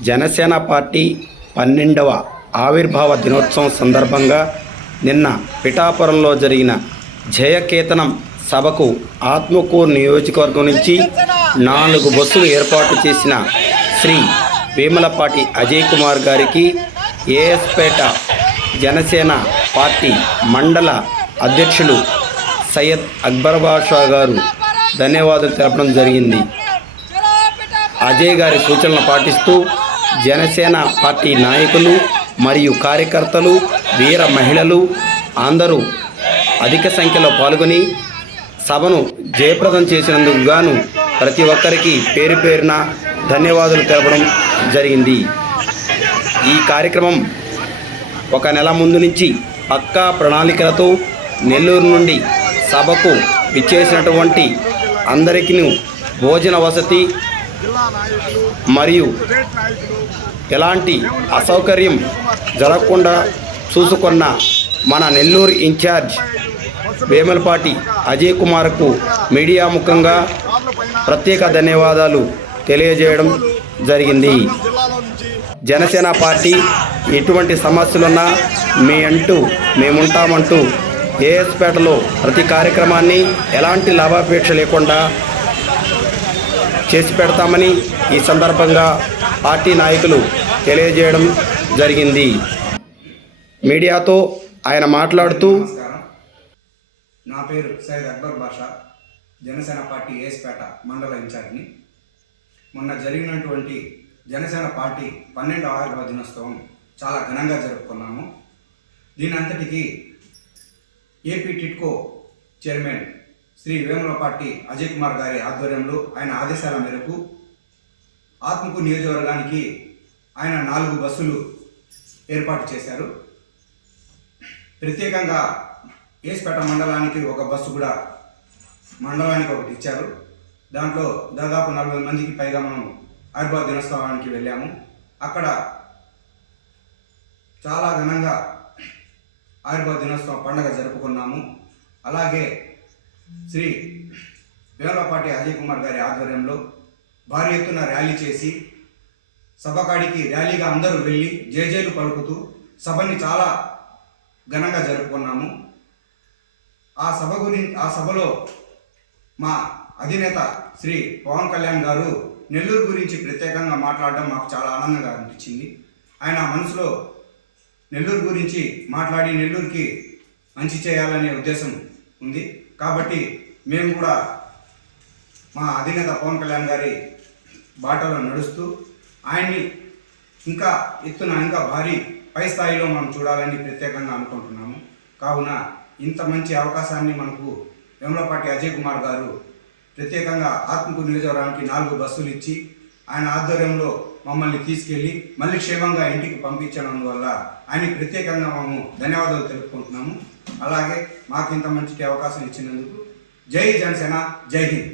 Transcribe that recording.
Janasena party పన్నెండవ ఆవిర్భావ దినోత్సవం సందర్భంగా నిన్న పిఠాపురంలో జరిగిన జయకేతనం సభకు ఆత్మకూరు నియోజకవర్గం నుంచి నాలుగు బస్సులు ఏర్పాటు చేసిన శ్రీ వేమలపాటి అజయ్ కుమార్ గారికి ఏఎస్పేట జనసేన పార్టీ మండల అధ్యక్షులు సయ్యద్ అక్బర్ బాషా గారు ధన్యవాదాలు తెలపడం జరిగింది. అజయ్ గారి సూచనలు పాటిస్తూ జనసేన పార్టీ నాయకులు మరియు కార్యకర్తలు వీర మహిళలు అందరూ అధిక సంఖ్యలో పాల్గొని సభను జయప్రదం చేసినందుకు గాను ప్రతి ఒక్కరికి పేరు పేరున ధన్యవాదాలు తెలపడం జరిగింది. ఈ కార్యక్రమం ఒక నెల ముందు నుంచి పక్కా ప్రణాళికలతో నెల్లూరు నుండి సభకు విచ్చేసినటువంటి అందరికీ భోజన వసతి మరియు ఎలాంటి అసౌకర్యం జరగకుండా చూసుకున్న మన నెల్లూరు ఇన్ఛార్జ్ వేమలపాటి అజయ్ కుమార్కు మీడియా ముఖంగా ప్రత్యేక ధన్యవాదాలు తెలియజేయడం జరిగింది. జనసేన పార్టీ ఎటువంటి సమస్యలున్నా మీ అంటూ మేముంటామంటూ ఏఎస్పేటలో ప్రతి కార్యక్రమాన్ని ఎలాంటి లాభాపేక్ష లేకుండా చేసి పెడతామని ఈ సందర్భంగా పార్టీ నాయకులు తెలియజేయడం జరిగింది. మీడియాతో ఆయన మాట్లాడుతూ నా పేరు సైద్ అక్బర్ బాషా జనసేన పార్టీ ఏస్పేట మండల ఇన్ఛార్జ్ని. మొన్న జరిగినటువంటి జనసేన పార్టీ పన్నెండు ఆవిర్భావ దినోత్సవం చాలా ఘనంగా జరుపుకున్నాము. దీని అంతటికి ఏపీ టిట్కో చైర్మన్ శ్రీ వేములపాటి అజయ్ కుమార్ గారి ఆధ్వర్యంలో ఆయన ఆదేశాల మేరకు ఆత్మకు నియోజకవర్గానికి ఆయన నాలుగు బస్సులు ఏర్పాటు చేశారు. ప్రత్యేకంగా ఏస్పేట మండలానికి ఒక బస్సు కూడా మండలానికి ఒకటి ఇచ్చారు. దాంట్లో దాదాపు నలభై మందికి పైగా మనం హైదరాబాద్ దినోత్సవానికి వెళ్ళాము. అక్కడ చాలా ఘనంగా ఆవిర్భావ దినోత్సవం పండుగ జరుపుకున్నాము. అలాగే శ్రీ వేలపాటి అజయ్ కుమార్ గారి ఆధ్వర్యంలో భారీ ఎత్తున ర్యాలీ చేసి సభకాడికి ర్యాలీగా అందరూ వెళ్ళి జేజేలు పలుకుతూ సభని చాలా ఘనంగా జరుపుకున్నాము. ఆ సభ గురించి ఆ సభలో మా అధినేత శ్రీ పవన్ కళ్యాణ్ గారు నెల్లూరు గురించి ప్రత్యేకంగా మాట్లాడడం మాకు చాలా ఆనందంగా అనిపించింది. ఆయన మనసులో నెల్లూరు గురించి మాట్లాడి నెల్లూరుకి మంచి చేయాలనే ఉద్దేశం ఉంది. కాబట్టి మేము కూడా మా అధినేత పవన్ కళ్యాణ్ గారి బాటలో నడుస్తూ ఆయన్ని ఇంకా ఎత్తున ఇంకా భారీ పై స్థాయిలో మనం చూడాలని ప్రత్యేకంగా అనుకుంటున్నాము. కావున ఇంత మంచి అవకాశాన్ని మనకు వెమలపాటి అజయ్ కుమార్ గారు ప్రత్యేకంగా ఆత్మకు నియోజకవర్గానికి నాలుగు బస్సులు ఇచ్చి ఆయన ఆధ్వర్యంలో మమ్మల్ని తీసుకెళ్ళి మళ్ళీ క్షేమంగా ఇంటికి పంపించడం వల్ల ఆయన ప్రత్యేకంగా మేము ధన్యవాదాలు తెలుపుకుంటున్నాము. అలాగే మాకు ఇంత మంచికి అవకాశం ఇచ్చినందుకు జై జనసేన జై హింద్.